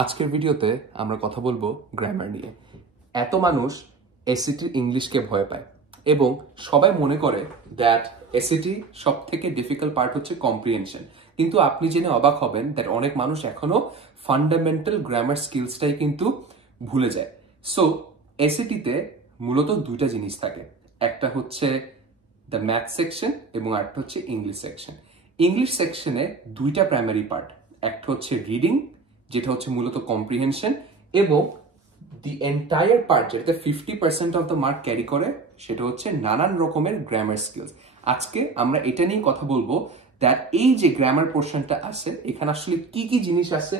আজকের ভিডিওতে আমরা কথা বলবো গ্রামার নিয়ে। এত মানুষ এসএটি ইংলিশকে ভয় পায় এবং সবাই মনে করে দ্যাট এসএটি সব থেকে ডিফিকাল্ট পার্ট হচ্ছে কম্প্রিহেনশন, কিন্তু আপনি জেনে অবাক হবেন দ্যাট অনেক মানুষ এখনো ফান্ডামেন্টাল গ্রামার স্কিলসটাই কিন্তু ভুলে যায়। সো এসএটিতে মূলত দুইটা জিনিস থাকে, একটা হচ্ছে দ্য ম্যাথ সেকশন এবং আরেকটা হচ্ছে ইংলিশ সেকশন। ইংলিশ সেকশনে দুইটা প্রাইমারি পার্ট, একটা হচ্ছে রিডিং যেটা হচ্ছে মূলত কম্প্রিহেনশন, এবং দি এন্টায়ার পার্ট যেটাতে 50% অফ দ্য মার্ক ক্যারি করে সেটা হচ্ছে নানান রকমের গ্রামার স্কিলস। আজকে আমরা এটা নিয়ে কথা বলবো দ্যাট এই যে গ্রামার পোর্শনটা আছে এখানে আসলে কি কি জিনিস আছে,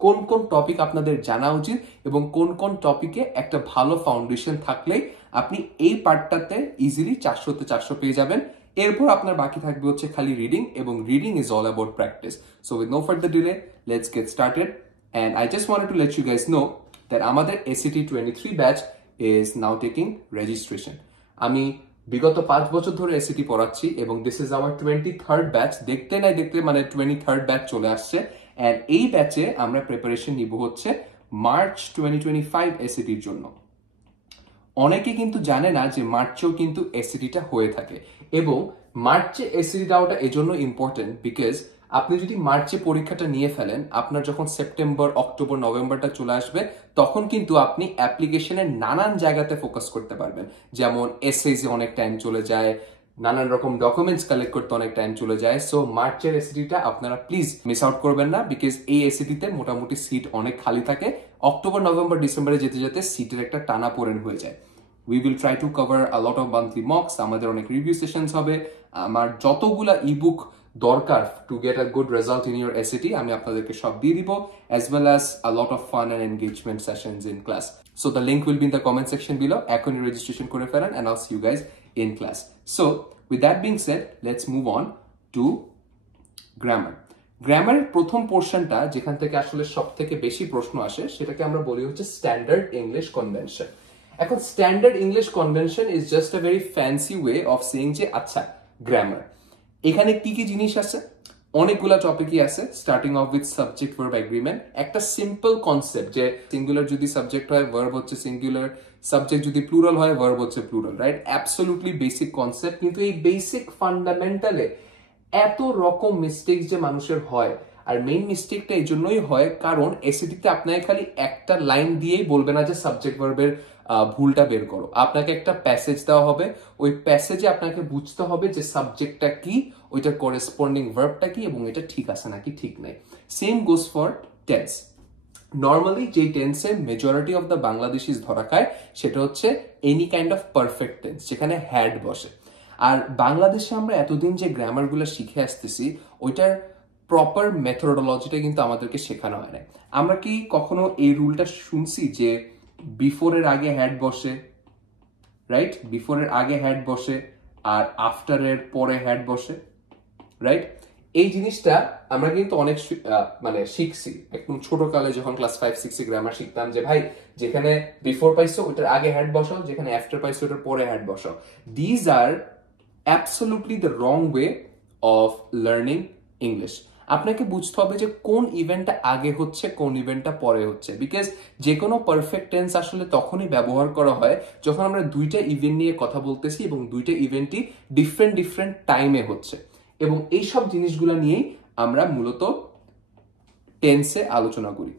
কোন কোন টপিক আপনাদের জানা উচিত এবং কোন কোন টপিকে একটা ভালো ফাউন্ডেশন থাকলেই আপনি এই পার্টটাতে ইজিলি 400-তে 400 পেয়ে যাবেন। এরপর আপনার বাকি থাকবে হচ্ছে খালি রিডিং, এবং reading is all about practice. So with no further delay let's get started, and I just wanted to let you guys know that আমাদের ACT 23 batch is now taking registration. আমি বিগত 5 বছর ধরে ACT পড়াচ্ছি এবং this is our 23rd batch। দেখতে মানে 23rd batch চলে আসছে, and এই ব্যাচে আমরা প্রিপারেশন নিব হচ্ছে মার্চ 2025 ACT এর জন্য। অনেকে কিন্তু জানে না যে মার্চেও কিন্তু এসিডিটা হয়ে থাকে, এবং মার্চে এসিডি দেওয়াটা এজন্য ইম্পর্টেন্ট বিকজ আপনি যদি মার্চে পরীক্ষাটা নিয়ে ফেলেন, আপনার যখন সেপ্টেম্বর, অক্টোবর, নভেম্বরটা চলে আসবে তখন কিন্তু আপনি অ্যাপ্লিকেশনের নানান জায়গাতে ফোকাস করতে পারবেন। যেমন এসএসে অনেক টাইম চলে যায়, নানান রকম ডকুমেন্টস কালেক্ট করতে অনেক টাইম চলে যায়। সো মার্চের এসিডিটা আপনারা প্লিজ মিস আউট করবেন না, বিকজ এই এসিডিতে মোটামুটি সিট অনেক খালি থাকে। অক্টোবর, নভেম্বর, ডিসেম্বরে যেতে যেতে সিটের একটা টানা পোড়েন হয়ে যায়। We will try to cover a lot of monthly mocks, আমাদের অনেক রিভিউ সেশনস হবে, আমার যতগুলা ইবুক দরকার to get a good result in your SAT আমি আপনাদেরকে সব দিয়ে দিব, as well as a lot of fun and engagement sessions in class. So the link will be in the comment section below. এখনই registration করে ফেলেন and I'll see you guys in class. So with that being said, let's move on to grammar. গ্রামারের প্রথম পোর্শনটা যেখান থেকে আসলে সব থেকে বেশি প্রশ্ন আসে সেটাকে আমরা বলি হচ্ছে স্ট্যান্ডার্ড ইংলিশ কনভেনশন। এখন standard English convention is just a very fancy way of saying যে আচ্ছা গ্রামার এখানে কি কি জিনিস আছে, অনেকগুলা টপিকই আছে। Starting of with subject verb agreement, একটা সিম্পল কনসেপ্ট যে সিঙ্গুলার যদি সাবজেক্ট হয় ভার্ব হচ্ছে সিঙ্গুলার, সাবজেক্ট যদি প্লুরাল হয় ভার্ব হচ্ছে plural, right? Absolutely basic concept, কিন্তু এই বেসিক ফান্ডামেন্টালে এত রকম মিস্টেক যে মানুষের হয়, আর মেইন মিস্টেকটা এই জন্যই হয় কারণ এসিটিতে আপনাকে খালি একটা লাইন দিয়েই বলবে না যে সাবজেক্ট ভার্বের ভুলটা বের করো। আপনাকে একটা প্যাসেজ দেওয়া হবে, ওই প্যাসেজে আপনাকে বুঝতে হবে যে সাবজেক্টটা কি, ওইটার করেসপন্ডিং ভার্বটা কি, এবং এটা ঠিক আছে নাকি ঠিক নাই। Same goes for tense. Normally যে টেন্সে মেজরিটি অফ দ্য বাংলাদেশিস ধরা খায় সেটা হচ্ছে any kind of perfect tense যেখানে হ্যাড বসে। আর বাংলাদেশে আমরা এতদিন যে গ্রামারগুলো শিখে আসতেছি ওইটার প্রপার মেথোডোলজিটা কিন্তু আমাদেরকে শেখানো হয় না। আমরা কি কখনো এই রুলটা শুনছি যে বিফোরের আগে হ্যাড বসে, রাইট? বিফোরের আগে হ্যাড বসে আর আফটারের পরে হ্যাড বসে, রাইট? এই জিনিসটা আমরা কিন্তু অনেক মানে শিখছি একদম ছোটকালে, যখন ক্লাস 5-6 গ্রামার শিখতাম যে ভাই যেখানে বিফোর পাইছো ওটার আগে হ্যাড বসাও, যেখানে আফটার পাইছো ওটার পরে হ্যাড বসাও। These are absolutely the wrong way of learning English. আপনাকে বুঝতে হবে যে কোন ইভেন্টটা আগে হচ্ছে কোন ইভেন্টটা পরে হচ্ছে, বিকজ যে কোনো পারফেক্ট টেন্স আসলে তখনই ব্যবহার করা হয় যখন আমরা দুইটা ইভেন্ট নিয়ে কথা বলতেছি এবং দুইটা ইভেন্টই ডিফারেন্ট টাইমে হচ্ছে, এবং এইসব জিনিসগুলো নিয়েই আমরা মূলত টেন্সে আলোচনা করি।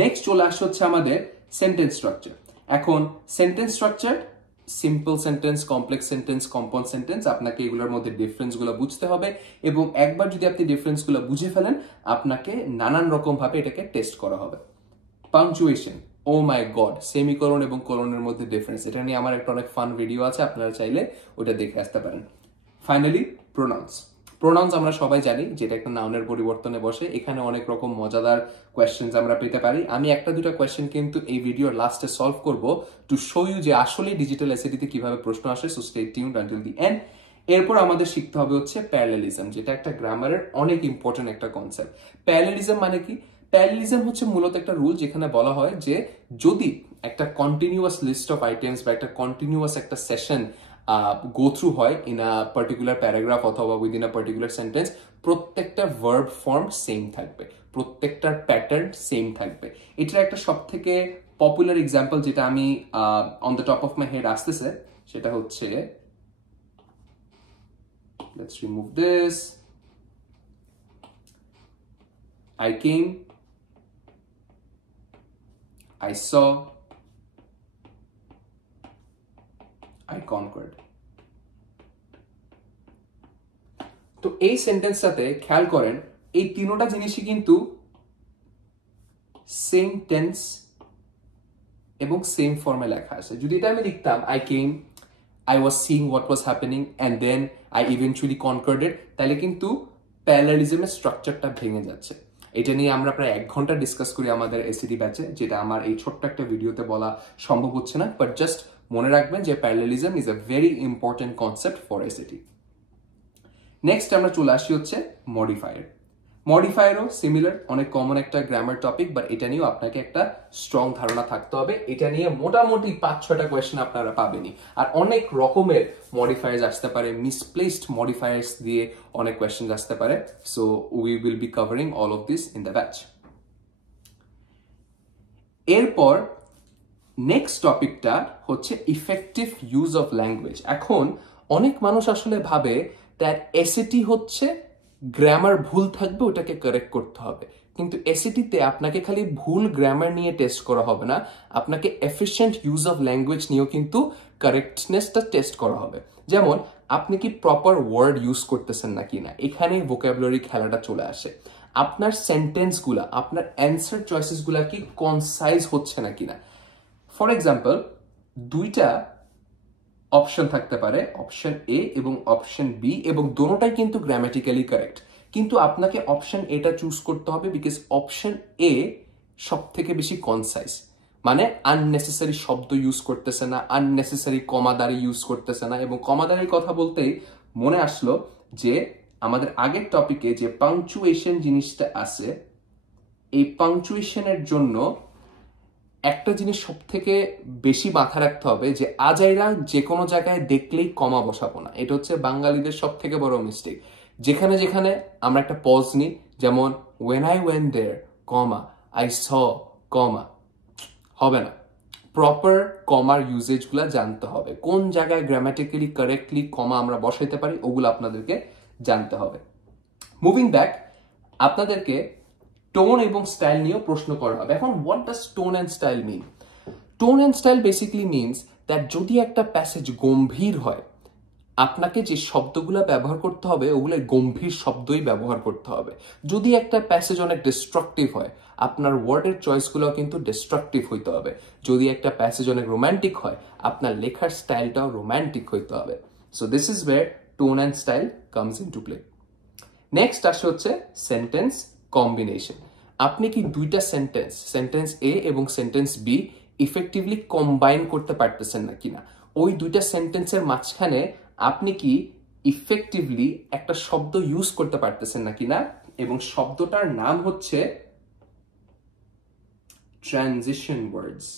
নেক্সট চলে আসছে হচ্ছে আমাদের সেন্টেন্স স্ট্রাকচার। এখন sentence structure, simple sentence, complex sentence, compound sentence, আপনাকে এগুলোর মধ্যে ডিফারেন্সগুলো বুঝতে হবে, এবং একবার যদি আপনি ডিফারেন্সগুলো বুঝে ফেলেন আপনাকে নানান রকম ভাবে এটাকে টেস্ট করা হবে। পাংচুয়েশন, ও মাই গড, সেমিকোলন এবং কোলনের মধ্যে ডিফারেন্স, এটা নিয়ে আমার একটা অনেক ফান ভিডিও আছে, আপনারা চাইলে ওটা দেখে আসতে পারেন। Finally pronounce. প্রোনাউন্স আমরা সবাই জানি যেটা একটা নাউনের পরিবর্তনে বসে। এখানে অনেক রকম মজাদার কোয়েশ্চেন্স আমরা পেতে পারি। আমি একটা দুটা কোয়েশ্চেন কিন্তু এই ভিডিওর লাস্টে সলভ করব টু শো ইউ যে আসলে ডিজিটাল এসএটিতে কিভাবে প্রশ্ন আসে। So stay tuned until the end. এরপর আমাদের শিখতে হবে হচ্ছে প্যারালেলিজম, যেটা একটা গ্রামারের অনেক ইম্পর্টেন্ট একটা কনসেপ্ট। প্যারালেলিজম মানে কি? প্যারালেলিজম হচ্ছে মূলত একটা রুল যেখানে বলা হয় যে যদি একটা কন্টিনিউয়াস লিস্ট অফ আইটেমস বা একটা কন্টিনিউয়াস একটা সেশন গো থ্রু হয় ইন আ পার্টিকুলার প্যারাগ্রাফ অথবা উইদিন আ পার্টিকুলার সেন্টেন্স, প্রত্যেকটা ভার্ব ফর্ম সেম থাকবে, প্রত্যেকটার প্যাটার্ন সেম থাকবে। এটার একটা সব থেকে পপুলার এক্সাম্পল যেটা আমি on the top of my head আসতেছে, সেটা হচ্ছে, let's remove this. I came, I saw, I conquered. তো এই সেন্টেন্সটাতে খেয়াল করেন এই তিনোটা জিনিসই কিন্তু সেম টেন্স এবং সেম ফর্মে লেখা আছে। যদি এটা আমি লিখতাম I came, I was seeing what was happening and then I eventually conquered it, তাহলে কিন্তু প্যারালেলিজমের স্ট্রাকচারটা ভেঙে যাচ্ছে। এটা নিয়ে আমরা প্রায় 1 ঘন্টা ডিসকাস করি আমাদের এসিটি ব্যাচে, যেটা আমার এই ছোট্ট একটা ভিডিওতে বলা সম্ভব হচ্ছে না, বাট জাস্ট মনে রাখবেন যে parallelism is a very important concept for ACT. Next আমরা চলে আসি হচ্ছে মডিফায়ার। মডিফায়ারও সিমিলার, অনেক কমন একটা গ্রামার টপিক, বাট এটা নিয়েও আপনাকে একটা স্ট্রং ধারণা থাকতে হবে। এটা নিয়ে মোটামুটি 5-6টা কোয়েশ্চেন আপনারা পাবেনই। আর অনেক রকমের মডিফায়ার্স আসতে পারে, মিসপ্লেসড মডিফায়ার্স দিয়ে অনেক কোয়েশ্চেন আসতে পারে। So we will be covering all of this in the batch. এরপর নেক্সট টপিকটা হচ্ছে ইফেক্টিভ ইউজ অফ ল্যাঙ্গুয়েজ। এখন অনেক মানুষ আসলে ভাবে দ্যাট এসিটি হচ্ছে গ্রামার ভুল থাকবে, ওটাকে কারেক্ট করতে হবে। কিন্তু এসিটিতে আপনাকে খালি ভুল গ্রামার নিয়ে টেস্ট করা হবে না, আপনাকে এফিশিয়েন্ট ইউজ অফ ল্যাঙ্গুয়েজ নিয়েও কিন্তু কারেক্টনেসটা টেস্ট করা হবে। যেমন আপনি কি প্রপার ওয়ার্ড ইউজ করতেছেন নাকি না, এখানেই ভোকাবুলারি খেলাটা চলে আসে। আপনার সেন্টেন্সগুলা, আপনার অ্যান্সার চয়েসেসগুলা কি কনসাইজ হচ্ছে নাকি না। ফর এক্সাম্পল, দুইটা অপশন থাকতে পারে, অপশন এ এবং অপশন বি, এবং দোনোটাই কিন্তু গ্রামাটিক্যালি কারেক্ট, কিন্তু আপনাকে অপশন এটা চুজ করতে হবে বিকজ অপশন এ সব থেকে বেশি কনসাইজ, মানে আননেসেসারি শব্দ ইউজ করতেছে না, আননেসেসারি কমাদারি ইউজ করতেছে না। এবং কমাদারির কথা বলতেই মনে আসলো যে আমাদের আগের টপিকে যে পাংচুয়েশন জিনিসটা আছে, এই পাংচুয়েশনের জন্য একটা জিনিস সব থেকে বেশি মাথায় রাখতে হবে যে আজাইরা যে কোনো জায়গায় দেখলেই কমা বসাবো না। এটা হচ্ছে বাঙালিদের সব থেকে বড় মিস্টেক। যেখানে যেখানে আমরা একটা পজ নিই, যেমন when I went there, comma, I saw, কমা, হবে না। প্রপার কমার ইউজেজগুলো জানতে হবে, কোন জায়গায় গ্রামাটিক্যালি কারেক্টলি কমা আমরা বসাইতে পারি, ওগুলো আপনাদেরকে জানতে হবে। মুভিং ব্যাক, আপনাদেরকে টোন এবং স্টাইল নিয়েও প্রশ্ন করা হবে। এখন what does tone and style mean? Tone and style basically means that যদি একটা প্যাসেজ গম্ভীর হয়, আপনাকে যে শব্দগুলো ব্যবহার করতে হবে ওগুলো গম্ভীর শব্দই ব্যবহার করতে হবে। যদি একটা প্যাসেজ অনেক ডিস্ট্রাকটিভ হয়, আপনার ওয়ার্ডের চয়েসগুলো কিন্তু ডিস্ট্রাকটিভ হইতে হবে। যদি একটা প্যাসেজ অনেক রোম্যান্টিক হয়, আপনার লেখার স্টাইলটাও রোম্যান্টিক হইতে হবে। So this is wire tone and style comes into play. Next আসে হচ্ছে সেন্টেন্স কম্বিনেশন। আপনি কি দুইটা সেন্টেন্স এ এবং সেন্টেন্স বি ইফেক্টিভলি কম্বাইন করতে পারতেছেন না কিনা, ওই দুইটা সেন্টেন্সের মাঝখানে আপনি কি ইফেক্টিভলি একটা শব্দ ইউজ করতে পারতেছেন না কিনা, এবং শব্দটার নাম হচ্ছে ট্রানজিশন ওয়ার্ডস।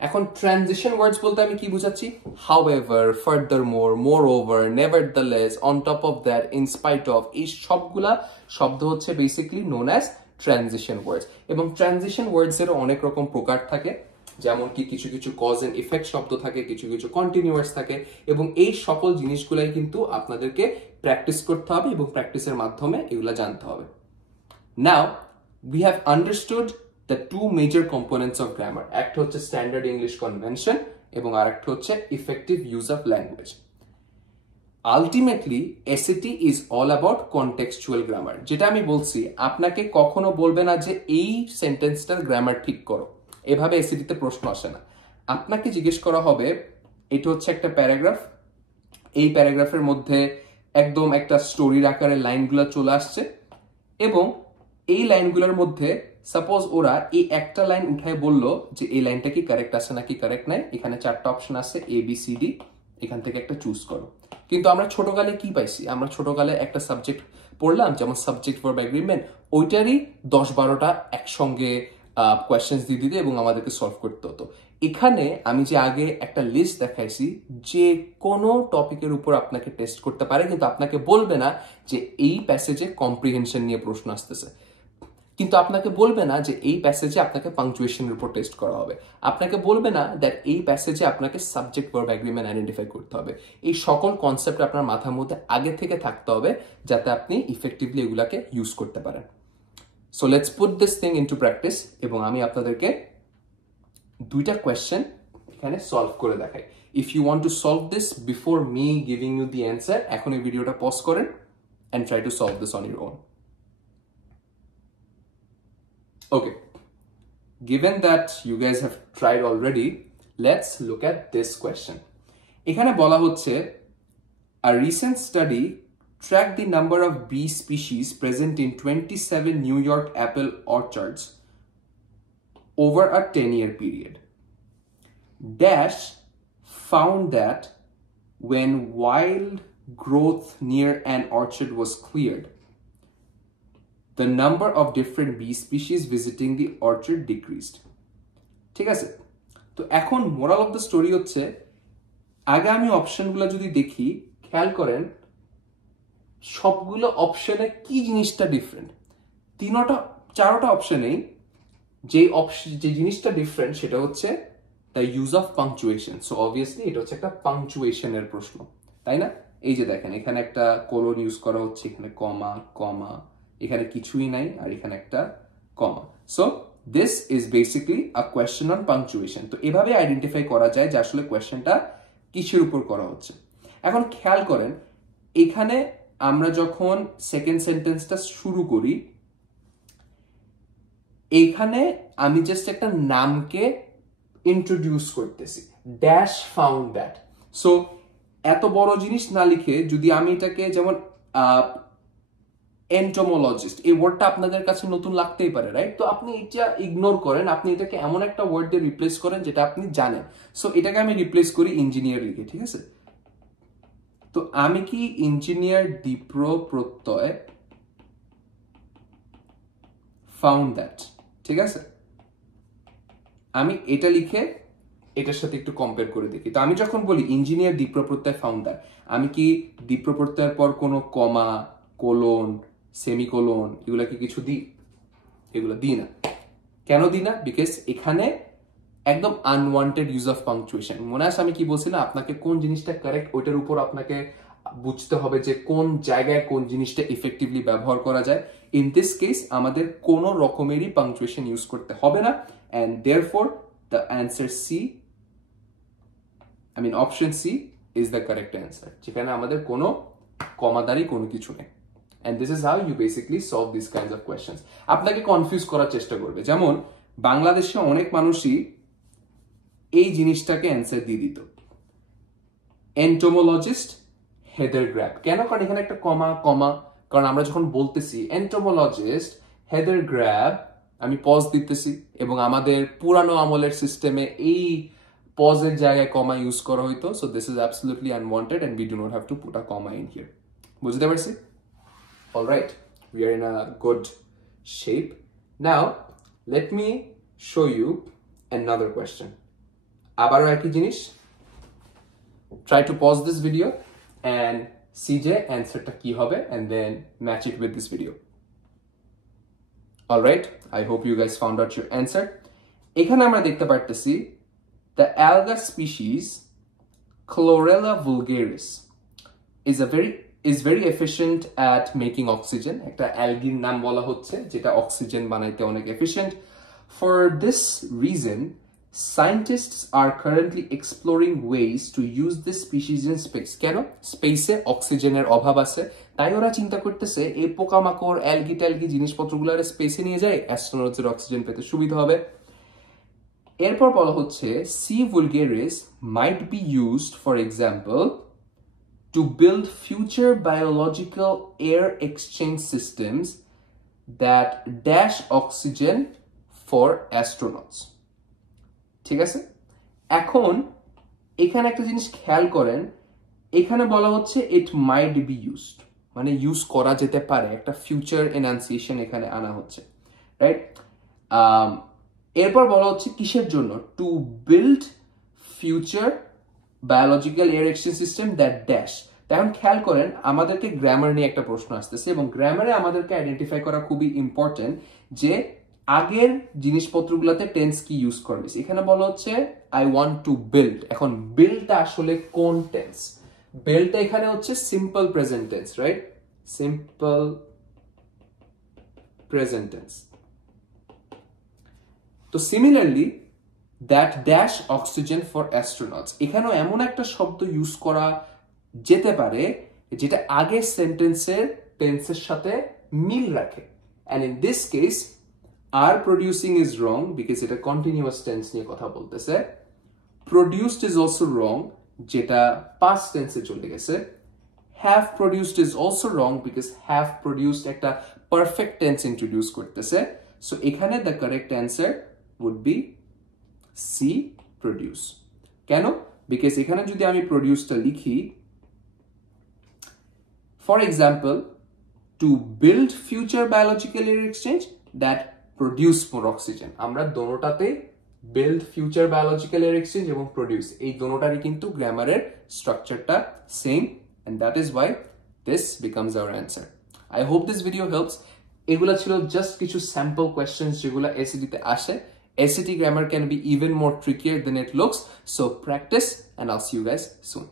এখন ট্রানজিশন ওয়ার্ডস বলতে আমি কি বুঝাচ্ছি? However, furthermore, moreover, nevertheless, on top of that, in spite of, এই সবগুলা শব্দ হচ্ছে basically known as transition words. এবং ট্রানজিশন ওয়ার্ডস এর অনেক রকম প্রকার থাকে, যেমন কি কিছু কিছু কজ এন্ড ইফেক্ট শব্দ থাকে, কিছু কিছু কন্টিনিউয়াস থাকে, এবং এই সকল জিনিসগুলাই কিন্তু আপনাদেরকে প্র্যাকটিস করতে হবে এবং প্র্যাকটিসের মাধ্যমে এগুলা জানতে হবে। নাও we have understood the two major components of grammar. একটা হচ্ছে স্ট্যান্ডার্ড ইংলিশ কনভেনশন এবং আরেকটা হচ্ছে effective use of language. Ultimately SAT is all about contextual grammar. যেটা আমি বলছি, আপনাকে কখনো বলবে না যে এই সেন্টেন্সটার গ্রামার ঠিক করো, এভাবে এসএটিতে প্রশ্ন আসে না। আপনাকে জিজ্ঞেস করা হবে, এটা হচ্ছে একটা প্যারাগ্রাফ, এই প্যারাগ্রাফের মধ্যে একদম একটা স্টোরির আকারে লাইনগুলো চলে আসছে, এবং এই লাইনগুলোর মধ্যে সাপোজ ওরা এই একটা লাইন উঠায় বললো যে এই লাইনটা কি কারেক্ট আছে নাকি কারেক্ট নাই, এখানে 4টা অপশন আছে এ বি সি ডি, এখান থেকে একটা চুজ করো। কিন্তু আমরা ছোটকালে কি পাইছি? আমরা ছোটকালে একটা সাবজেক্ট পড়লাম, যেমন সাবজেক্ট ভার্ব এগ্রিমেন্ট, ওইটারই 10-12টা একসঙ্গে কোয়েশ্চেন্স দিয়ে দিতে এবং আমাদেরকে সলভ করতে হতো। এখানে আমি যে আগে একটা লিস্ট দেখাইছি যে কোনো টপিকের উপর আপনাকে টেস্ট করতে পারে, কিন্তু আপনাকে বলবে না যে এই প্যাসেজে কম্প্রিহেনশন নিয়ে প্রশ্ন আসতেছে, কিন্তু আপনাকে বলবে না যে এই প্যাসেজে আপনাকে পাংচুয়েশনের উপর টেস্ট করা হবে, আপনাকে বলবে না দ্যাট এই প্যাসেজে আপনাকে সাবজেক্ট ভার্ব এগ্রিমেন্ট আইডেন্টিফাই করতে হবে। এই সকল কনসেপ্ট আপনার মাথার মধ্যে আগে থেকে থাকতে হবে যাতে আপনি ইফেক্টিভলি এগুলাকে ইউজ করতে পারেন। So let's put this thing into practice, এবং আমি আপনাদেরকে দুইটা কোয়েশ্চেন এখানে সলভ করে দেখাই। If you want to solve this before me giving you the answer, এখন এই ভিডিওটা পজ করেন and try to solve this on your own. Okay, given that you guys have tried already, let's look at this question. এখানে বলা হচ্ছে a recent study tracked the number of bee species present in 27 New York apple orchards over a 10-year period. Dash found that when wild growth near an orchard was cleared, the number of different bee species visiting the orchard decreased. ঠিক আছে, তো এখন moral of the story হচ্ছে, আগে আমি অপশনগুলো যদি দেখি, খেয়াল করেন সবগুলো অপশনে কি জিনিসটা ডিফারেন্ট। চারোটা অপশনেই যে জিনিসটা ডিফারেন্ট সেটা হচ্ছে the use of punctuation. So obviously এটা হচ্ছে একটা পাংচুয়েশনের প্রশ্ন, তাই না? এই যে দেখেন এখানে একটা কোলন ইউজ করা হচ্ছে, এখানে কমা কমা, এখানে কিছুই নাই, আর এখানে একটা comma. So this is basically a question on punctuation. তো এভাবে আইডেন্টিফাই করা যায় যে আসলে কোয়েশ্চেনটা কিসের উপর করা হচ্ছে। এখন খেয়াল করেন এখানে আমরা যখন সেকেন্ড সেন্টেন্সটা শুরু করি, এইখানে আমি জাস্ট একটা নামকে ইন্ট্রোডিউস করতেছি, ড্যাশ ফাউন্ড দ্যাট। সো এত বড় জিনিস না লিখে যদি আমি এটাকে, যেমন এন্টোমোলজিস্ট, এই ওয়ার্ডটা আপনাদের কাছে নতুন লাগতেই পারে, রাইট? তো আপনি এটা ইগনোর করেন, আপনি এটাকে এমন একটা ওয়ার্ড দিয়ে রিপ্লেস করেন যেটা আপনি জানেন। সো এটাকে আমি রিপ্লেস করি ইঞ্জিনিয়ার লিখে, ঠিক আছে? তো আমি কি ইঞ্জিনিয়ার দ্বিপ্র প্রত্যয় ফাউন্ড দ্যাট, ঠিক আছে? আমি এটা লিখে এটার সাথে একটু কম্পেয়ার করে দেখি। তো আমি যখন বলি ইঞ্জিনিয়ার দ্বিপ্র প্রত্যয় ফাউন্ড দ্যাট, আমি কি দ্বিপ্র প্রত্যয়ের পর কোনো কমা, কোলন, সেমিকোলন এগুলা কি কিছু দিই? এগুলো দিই না। কেন দিই না? বিকজ এখানে একদম আনওয়ান্টেড ইউজ অফ পাংচুয়েশন। মনে আছে আমি কি বলছিলাম, আপনাকে কোন জিনিসটা কারেক্ট ওইটার উপর আপনাকে বুঝতে হবে যে কোন জায়গায় কোন জিনিসটা ইফেক্টিভলি ব্যবহার করা যায়। ইন দিস কেস আমাদের কোনো রকমেরই পাংচুয়েশন ইউজ করতে হবে না, and therefore the answer C, I mean option C is the correct answer, যেখানে আমাদের কোনো কমাদারি কোনো কিছু নেই। and this is how you basically solve these kinds of questions. আপনাকে কনফিউজ করার চেষ্টা করবে, যেমন বাংলাদেশে অনেক মানুষই এই জিনিসটাকে অ্যান্সার দিয়ে দিত, এন্টোমোলজিস্ট হেদার গ্র্যাব। কেন? কারণ এখানে একটা কমা কমা, কারণ আমরা যখন বলতেছি এন্টোমোলজিস্ট হেদার গ্র্যাব, আমি পজ দিতেছি, এবং আমাদের পুরানো আমলের সিস্টেমে এই পজের জায়গায় কমা ইউজ করা হইতো। So this is absolutely unwanted and we do not have to put a comma in here. বুঝতে পারছি? Alright, we are in a good shape. Now let me show you another question. আবারও একই জিনিস, try to pause this video and see যে অ্যান্সারটা কি হবে and then match it with this video. Alright, I hope you guys found out your answer. এখানে আমরা দেখতে পারতেছি the alga species Chlorella vulgaris is very efficient at making oxygen. একটা অ্যালগির নাম বলা হচ্ছে যেটা অক্সিজেন বানাইতে অনেক efficient. For this reason, scientists are currently exploring ways to use this species in space. কেন? স্পেসে অক্সিজেনের অভাব আছে, তাই ওরা চিন্তা করতেছে এই পোকামাকড় অ্যালগি ট্যালগি জিনিসপত্রগুলো স্পেসে নিয়ে যায়, অ্যাস্ট্রোনটসের অক্সিজেন পেতে সুবিধা হবে। এরপর বলা হচ্ছে C. vulgaris might be used, for example, to build future biological air exchange systems that dash oxygen for astronauts. ঠিক আছে, এখন এখানে একটা জিনিস খেয়াল করেন, এখানে বলা হচ্ছে ইট মাইট বি ইউজড, মানে ইউজ করা যেতে পারে, একটা ফিউচার এনাউন্সিয়েশন এখানে আনা হচ্ছে, রাইট? এরপর বলা হচ্ছে কিসের জন্য, two build future biological air exchange system that dash. এখন খেয়াল করেন আমাদেরকে গ্রামার নিয়ে একটা প্রশ্ন আসতেছে এবং গ্রামারে আমাদেরকে আইডেন্টিফাই করা খুবই ইম্পর্টেন্ট যে আগের জিনিসপত্রগুলোতে টেন্স কি ইউজ করবে। এখানে বলা হচ্ছে আই ওয়ান্ট টু বিল্ড। এখন বিল্ডটা আসলে কোন টেন্স? বিল্ডটা এখানে হচ্ছে simple present tense, right? Simple present tense. তো similarly that dash oxygen for astronauts, এখানেও এমন একটা শব্দ ইউজ করা যেতে পারে যেটা আগের সেন্টেন্সের টেন্সের সাথে মিল রাখে। And in this case R producing is wrong because এটা কন্টিনিউয়াস টেন্স নিয়ে কথা বলতেছে। প্রডিউসড ইজ অলসো রং, যেটা পাস্ট টেন্সে চলে গেছে। Have produced is also wrong because have produced একটা পারফেক্ট টেন্স ইন্ট্রোডিউস করতেছে। সো এখানে the correct answer would be C, produce. কেন? বিকজ এখানে যদি আমি প্রডিউসটা লিখি, for example to build future biological air exchange that produce more oxygen, আমরা দোনোটাতে build future biological air exchange এবং প্রডিউস এই দোনোটারই কিন্তু গ্রামারের স্ট্রাকচারটা same, and that is why this becomes our answer. I hope this video helps. এগুলা ছিল জাস্ট কিছু স্যাম্পল কোয়েশ্চেন্স যেগুলো এসএটি তে আসে। SAT grammar can be even more trickier than it looks. So practice and I'll see you guys soon.